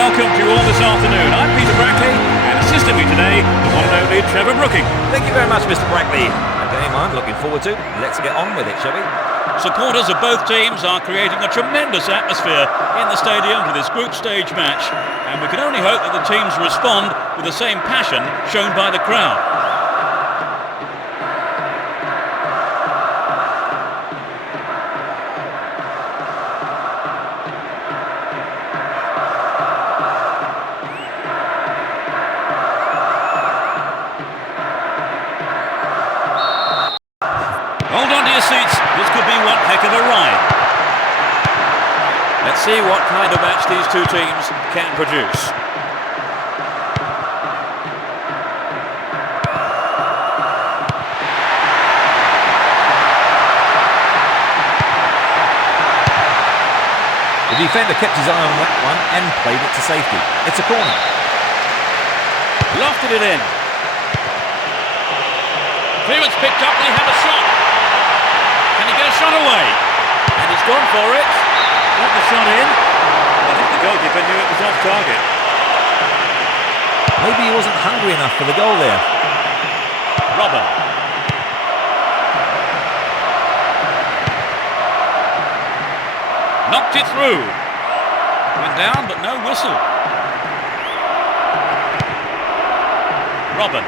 welcome to you all this afternoon. I'm Peter Brackley, and assisting me today, the one and only Trevor Brooking. Thank you very much, Mr. Brackley. A game I'm looking forward to. Let's get on with it, shall we? Supporters of both teams are creating a tremendous atmosphere in the stadium for this group stage match, and we can only hope that the teams respond with the same passion shown by the crowd. Hold on to your seats, this could be one heck of a ride. Let's see what kind of match these two teams can produce. The defender kept his eye on that one and played it to safety. It's a corner. Lofted it in. Clearance picked up, they have a shot. Can he get a shot away? And he's gone for it. Got the shot in. I think the goalkeeper knew it was off target. Maybe he wasn't hungry enough for the goal there. Robin. Knocked it through. Went down, but no whistle. Robin.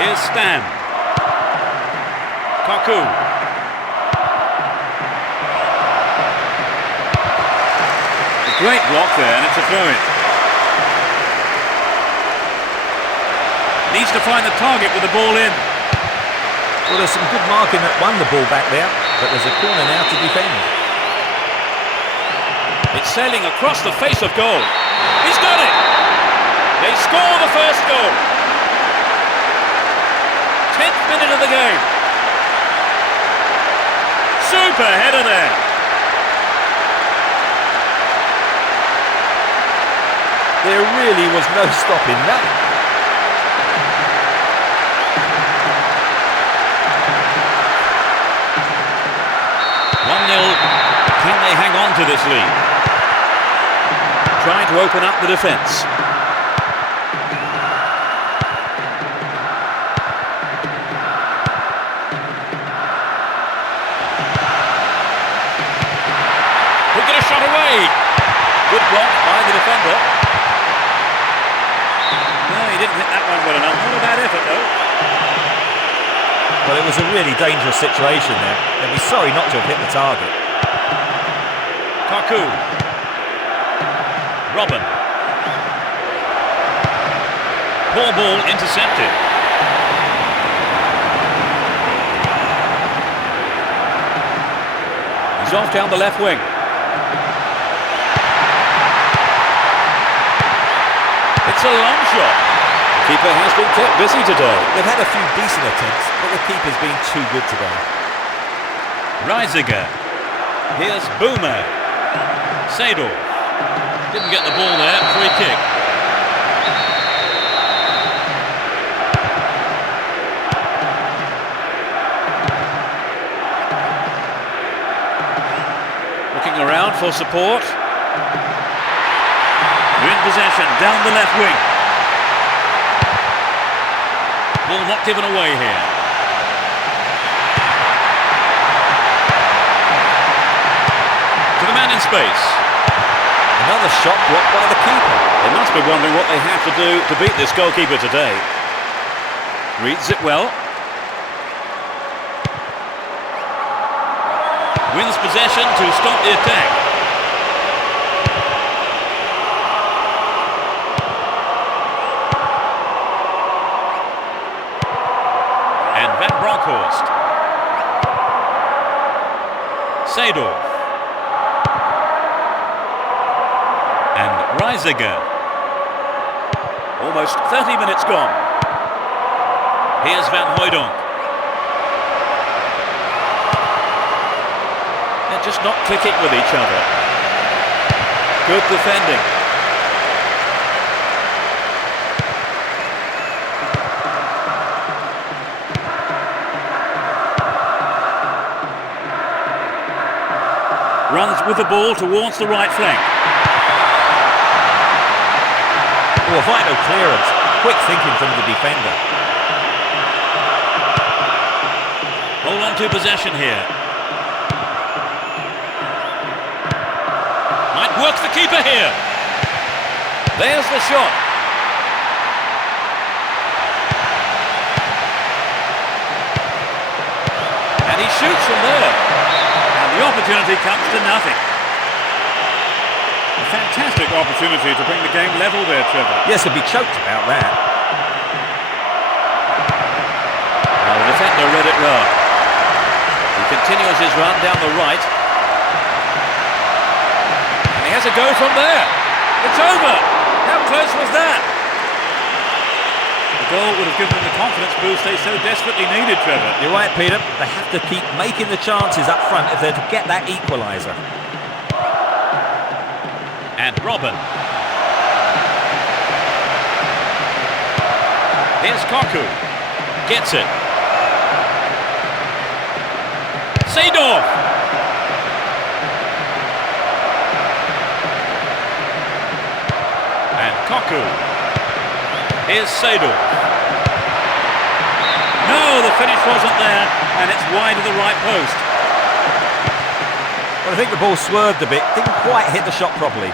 Here's Stan. Cocu. A great block there, and it's a throw-in. Needs to find the target with the ball in. Well, there's some good marking that won the ball back there, but there's a corner now to defend. It's sailing across the face of goal. He's got it! They score the first goal. 10th minute of the game. Super header there. There really was no stopping that. Can they hang on to this lead? Trying to open up the defence. He'll get a shot away. Good block by the defender. No, he didn't hit that one well enough. Not a bad effort though. Well, it was a really dangerous situation there. They'll be sorry not to have hit the target. Cocu. Robin. Poor ball intercepted. He's off down the left wing. It's a long shot. Keeper has been kept busy today. They've had a few decent attempts, but the keeper's been too good today. Reisiger. Here's Boomer. Sneijder. Didn't get the ball there. Free kick. Looking around for support. We're in possession down the left wing. Ball not given away here. To the man in space. Another shot blocked by the keeper. They must be wondering what they have to do to beat this goalkeeper today. Reads it well. Wins possession to stop the attack. And Van Bronckhorst. Sneijder. And Reisiger. Almost 30 minutes gone. Here's Van Hooijdonk. They're just not clicking with each other. Good defending. Runs with the ball towards the right flank. Oh, a vital clearance. Quick thinking from the defender. Hold on to possession here. Might work the keeper here. There's the shot. And he shoots from there. And the opportunity comes to nothing. A fantastic opportunity to bring the game level there, Trevor. Yes, he'll be choked about that. Well, the defender read it well. He continues his run down the right. And he has a go from there. It's over. How close was that? The goal would have given them the confidence boost they so desperately needed, Trevor. You're right, Peter. They have to keep making the chances up front if they're to get that equaliser. And Robin. Here's Cocu. Gets it. Sneijder. And Cocu. Here's Sneijder. No, the finish wasn't there, and it's wide of the right post. Well, I think the ball swerved a bit, didn't quite hit the shot properly.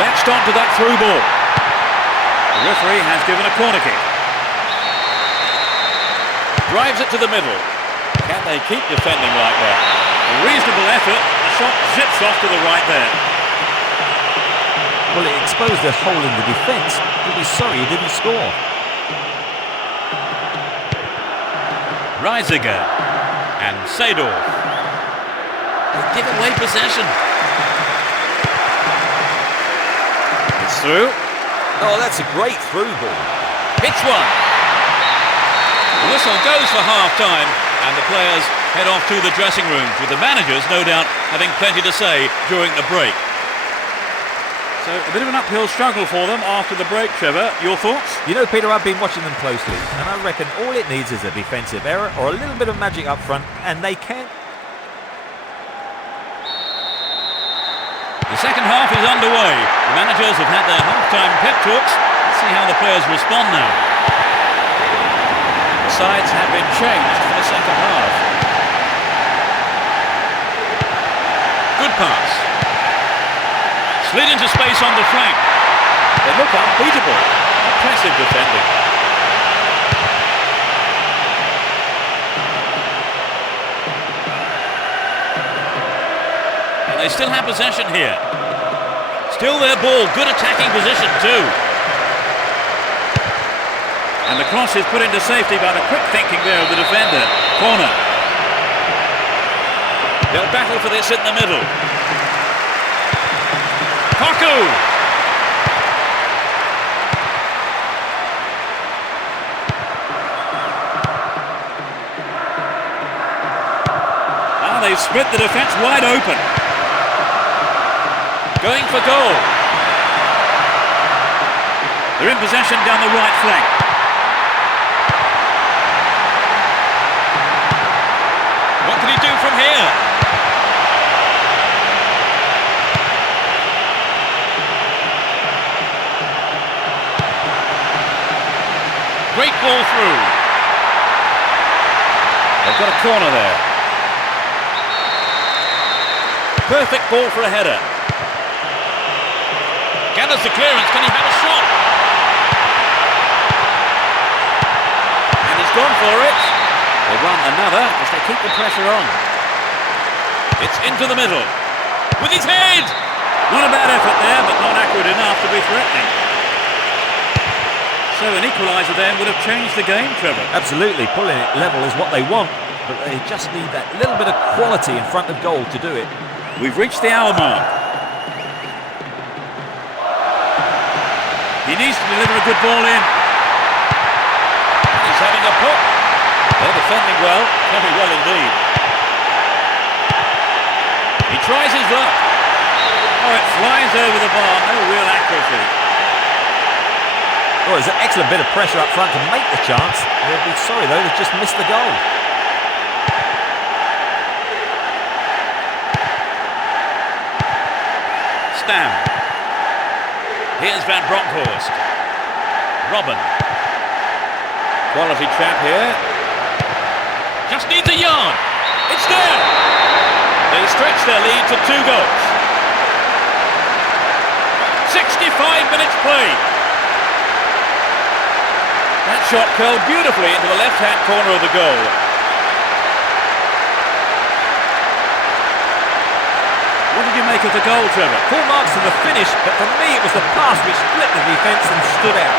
Latched on to that through ball. The referee has given a corner kick. Drives it to the middle. Can they keep defending like that? A reasonable effort. The shot zips off to the right there. Well, it exposed a hole in the defence. You'll be sorry he didn't score. Reisiger and Sneijder. They give away possession. It's through. Oh, that's a great through ball. Hits one. The whistle goes for half-time, and the players head off to the dressing rooms, with the managers, no doubt, having plenty to say during the break. So, a bit of an uphill struggle for them after the break, Trevor. Your thoughts? You know, Peter, I've been watching them closely, and I reckon all it needs is a defensive error or a little bit of magic up front, and they can. The second half is underway. The managers have had their half-time pep talks. Let's see how the players respond now. The sides have been changed for the second half. Good pass. Slid into space on the flank. They look unbeatable. Impressive defending. And they still have possession here. Still their ball. Good attacking position too. And the cross is put into safety by the quick thinking there of the defender. Corner. They'll battle for this in the middle. Cocu! Now they've split the defence wide open. Going for goal. They're in possession down the right flank. What can he do from here? Great ball through. They've got a corner there. Perfect ball for a header. Gathers the clearance. Can he have a shot? And he's gone for it. They won another as they keep the pressure on. It's into the middle. With his head! Not a bad effort there, but not accurate enough to be threatening. So an equaliser then would have changed the game, Trevor. Absolutely, pulling it level is what they want, but they just need that little bit of quality in front of goal to do it. We've reached the hour mark. He needs to deliver a good ball in. He's having a pop. They're defending well, very well indeed. He tries his luck. Oh, it flies over the bar, no real accuracy. Oh, there's an excellent bit of pressure up front to make the chance. They'll be sorry, though, they've just missed the goal. Stam. Here's Van Bronckhorst. Robin. Quality trap here. Just needs a yard. It's there. They stretch their lead to 2 goals. 65 minutes played. That shot curled beautifully into the left-hand corner of the goal. What did you make of the goal, Trevor? Full marks to the finish, but for me it was the pass which split the defence and stood out.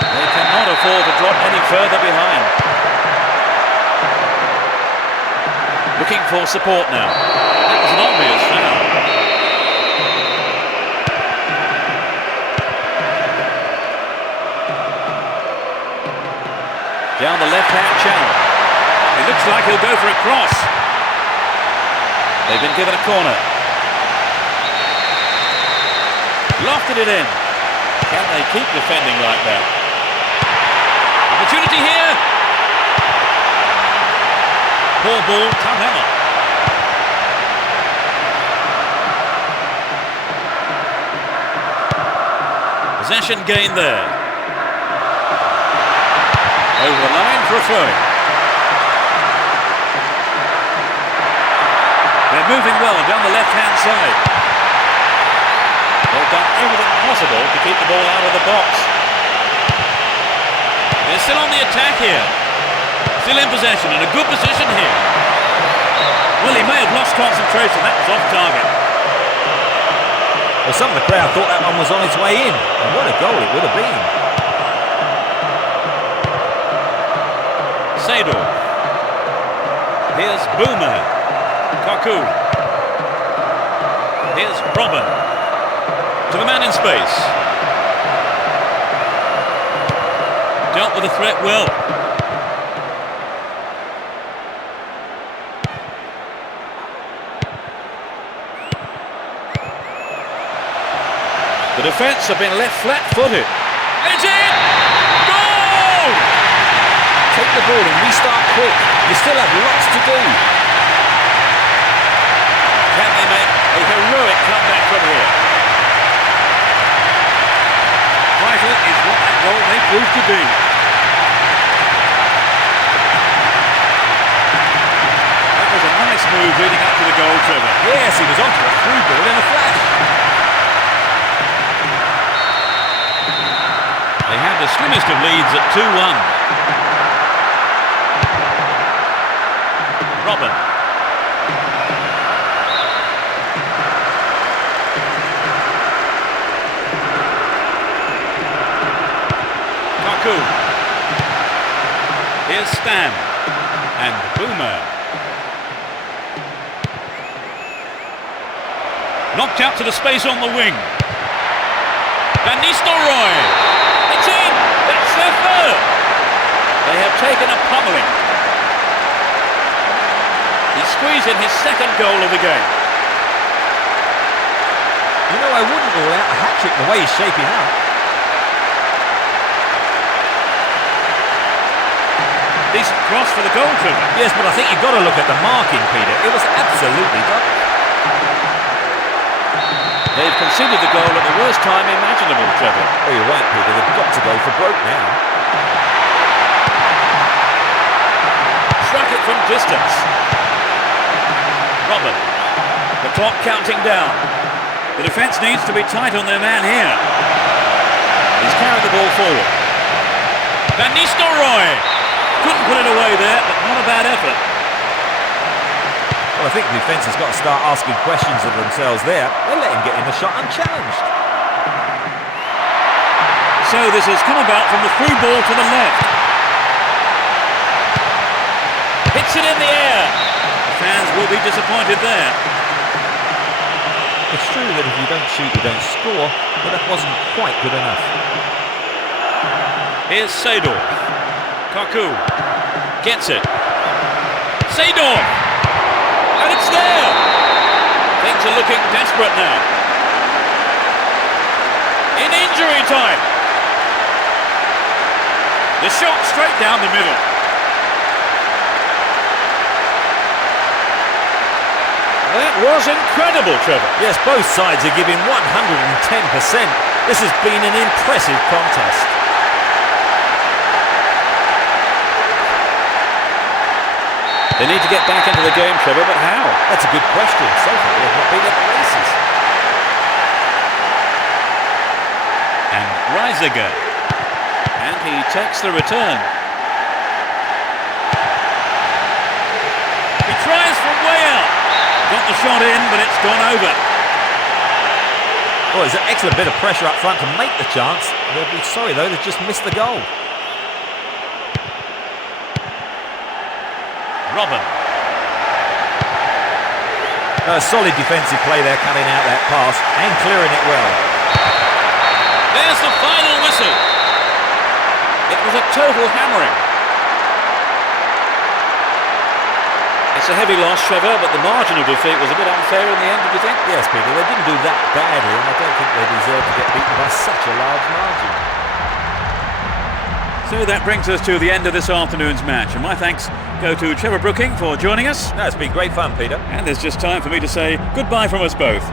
They cannot afford to drop any further behind. Looking for support now. That was an obvious foul. Down the left-hand channel. It looks like he'll go for a cross. They've been given a corner. Lofted it in. Can they keep defending like that? Opportunity here. Poor ball, tough hammer. Possession gained there. Over the line for a throw-in. They're moving well down the left-hand side. They've done everything possible to keep the ball out of the box. They're still on the attack here. Still in possession, in a good position here. Well, he may have lost concentration. That was off target. Well, some of the crowd thought that one was on its way in. And what a goal it would have been. Sneijder. Here's Boomer. Cocu. Here's Robin. To the man in space. Dealt with the threat well. The defence have been left flat-footed. It's in! Goal! Take the ball and restart quick. You still have lots to do. Can they make a heroic comeback from here? Vital is what that goal may prove to be. That was a nice move leading up to the goal, Trevor. Yes, he was onto a through ball in a flash. They have the slimmest of leads at 2-1. Robin. Cocu. Here's Stam. And Boomer. Knocked out to the space on the wing. And Nistelrooy. It's in! That's their third! They have taken a pummeling. He squeezed in his second goal of the game. You know, I wouldn't rule out a hat-trick the way he's shaping up. Decent cross for the goal, Trevor. Yes, but I think you've got to look at the marking, Peter. It was absolutely double. They've conceded the goal at the worst time imaginable, Trevor. Oh, you're right, Peter. They've got to go for broke now. Struck it from distance. Robin. The clock counting down. The defence needs to be tight on their man here. He's carried the ball forward. Van Nistelrooy. Couldn't put it away there, but not a bad effort. Well, I think the defence has got to start asking questions of themselves there. They let him get in the shot unchallenged. So this has come about from the through ball to the left. Hits it in the air. The fans will be disappointed there. It's true that if you don't shoot, you don't score, but that wasn't quite good enough. Here's Sneijder. Cocu gets it. Sneijder! And it's there! Things are looking desperate now. In injury time. The shot straight down the middle. That was incredible, Trevor. Yes, both sides are giving 110%. This has been an impressive contest. They need to get back into the game, Trevor, but how? That's a good question. So far, they've not been at the races. And Reisiger. And he takes the return. He tries from way out. Got the shot in, but it's gone over. Oh, there's an excellent bit of pressure up front to make the chance. They'll be sorry, though, they've just missed the goal. Robin. Solid defensive play there, cutting out that pass and clearing it well. There's the final whistle. It was a total hammering. It's a heavy loss, Trevor, but the margin of defeat was a bit unfair in the end, did you think? Yes, Peter, they didn't do that badly, and I don't think they deserve to get beaten by such a large margin. So that brings us to the end of this afternoon's match, and my thanks go to Trevor Brooking for joining us. No, it's been great fun, Peter. And there's just time for me to say goodbye from us both.